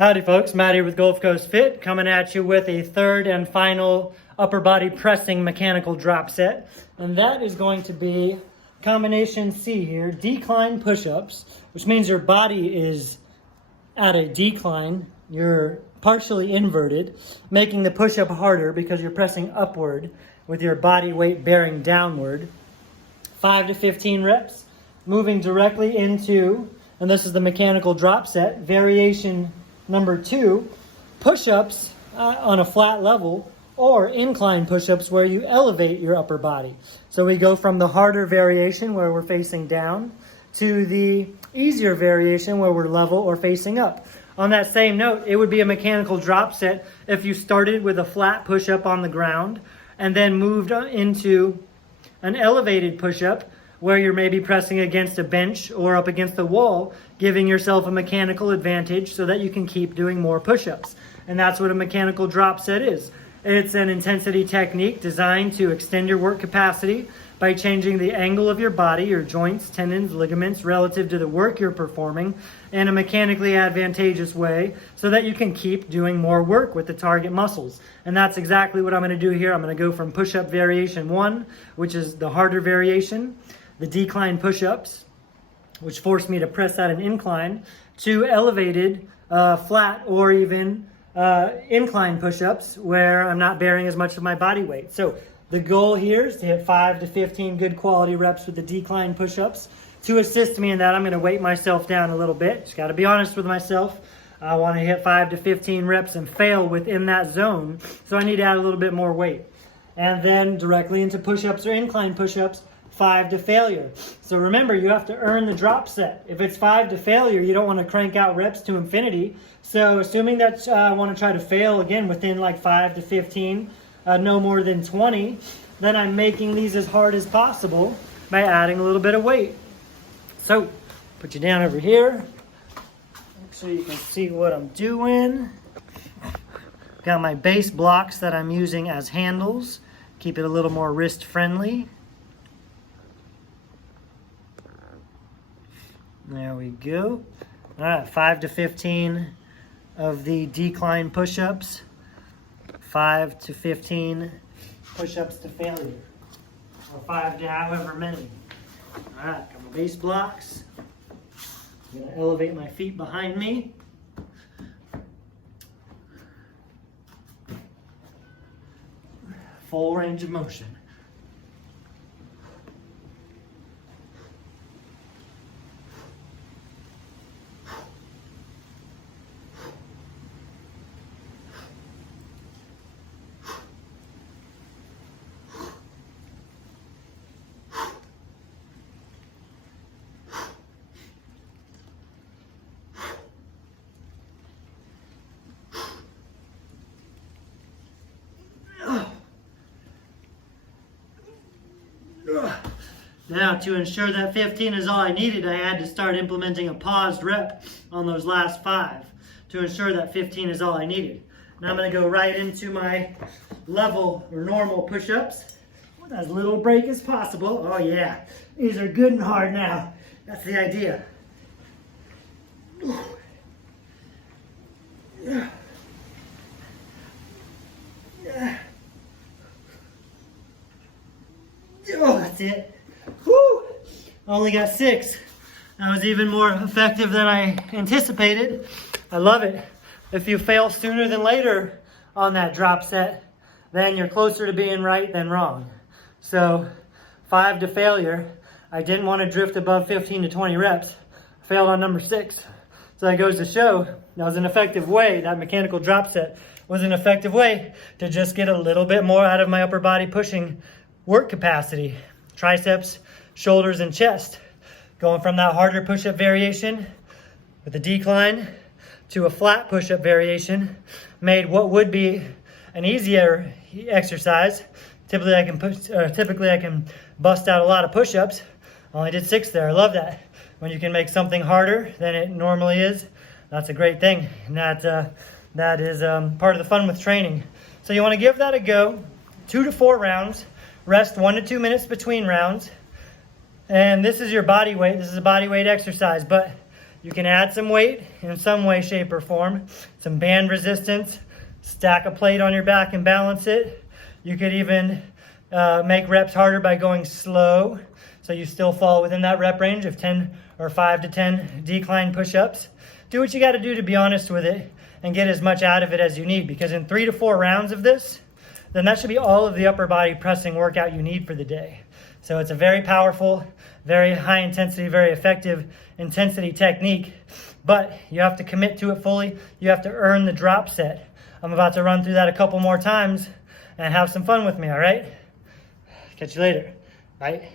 Howdy folks, Matt here with Gulf Coast Fit, coming at you with a third and final upper body pressing mechanical drop set. And that is going to be combination C here, decline push-ups, which means your body is at a decline. You're partially inverted, making the push-up harder because you're pressing upward with your body weight bearing downward. 5 to 15 reps, moving directly into, and this is the mechanical drop set, variation number 2, push-ups on a flat level, or incline push-ups where you elevate your upper body. So we go from the harder variation where we're facing down to the easier variation where we're level or facing up. On that same note, it would be a mechanical drop set if you started with a flat push-up on the ground and then moved into an elevated push-up where you're maybe pressing against a bench or up against the wall, giving yourself a mechanical advantage so that you can keep doing more push-ups. And that's what a mechanical drop set is. It's an intensity technique designed to extend your work capacity by changing the angle of your body, your joints, tendons, ligaments, relative to the work you're performing in a mechanically advantageous way so that you can keep doing more work with the target muscles. And that's exactly what I'm going to do here. I'm going to go from push-up variation 1, which is the harder variation, the decline push-ups, which force me to press at an incline, to elevated, flat, or even incline push-ups where I'm not bearing as much of my body weight. So the goal here is to hit 5 to 15 good quality reps with the decline push-ups. To assist me in that, I'm going to weight myself down a little bit. Just got to be honest with myself. I want to hit 5 to 15 reps and fail within that zone, so I need to add a little bit more weight. And then directly into push-ups or incline push-ups, 5 to failure. So remember, you have to earn the drop set. If it's 5 to failure, you don't want to crank out reps to infinity. So assuming that I want to try to fail again within like 5 to 15, no more than 20, then I'm making these as hard as possible by adding a little bit of weight. So put you down over here. Make sure you can see what I'm doing. Got my base blocks that I'm using as handles. Keep it a little more wrist friendly. There we go. All right, 5 to 15 of the decline push-ups. 5 to 15 push-ups to failure. Or 5 to however many. All right, got my base blocks. I'm gonna elevate my feet behind me. Full range of motion. Now, to ensure that 15 is all I needed, I had to start implementing a paused rep on those last 5 to ensure that 15 is all I needed. Now I'm going to go right into my level or normal push-ups with as little break as possible. Oh yeah, these are good and hard now. That's the idea. Oh, that's it. Woo! Only got 6. That was even more effective than I anticipated. I love it. If you fail sooner than later on that drop set, then you're closer to being right than wrong. So 5 to failure. I didn't want to drift above 15 to 20 reps. I failed on number 6. So that goes to show that was an effective way, that mechanical drop set was an effective way to just get a little bit more out of my upper body pushing work capacity. Triceps, shoulders, and chest. Going from that harder push-up variation with a decline to a flat push-up variation made what would be an easier exercise. Typically I can bust out a lot of push-ups. Only did 6 there. I love that. When you can make something harder than it normally is, that's a great thing. And that is part of the fun with training. So you want to give that a go. 2 to 4 rounds. Rest 1 to 2 minutes between rounds. And this is your body weight. This is a body weight exercise, but You can add some weight in some way, shape, or form. Some band resistance, stack a plate on your back and balance it. You could even make reps harder by going slow, so you still fall within that rep range of 10 or 5 to 10 decline push-ups. Do what you got to do to be honest with it and get as much out of it as you need, because in 3 to 4 rounds of this, then that should be all of the upper body pressing workout you need for the day. So it's a very powerful, very high intensity, very effective intensity technique, but you have to commit to it fully. You have to earn the drop set. I'm about to run through that a couple more times and have some fun with me, all right? Catch you later. Bye.